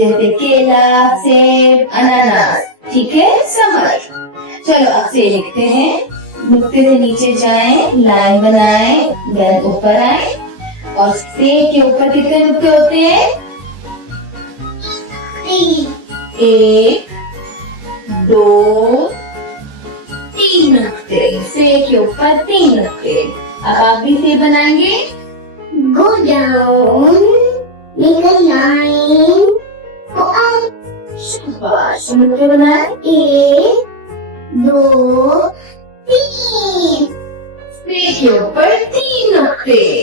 जैसे केला, सेब, अनानास। ठीक है, समझ। चलो अब से लिखते हैं। नुक्ते से नीचे जाएं, लाइन बनाएं, देन ऊपर आए और से के ऊपर कितने नुक्ते होते हैं? 1, 2, 3 नुक्ते। से के ऊपर 3 नुक्ते। अब आप भी से बनाएंगे। Go down, make a line, go up. शाबाश, नुक्ते बनाए। 1, 2, 3. से के ऊपर 3 नुक्ते।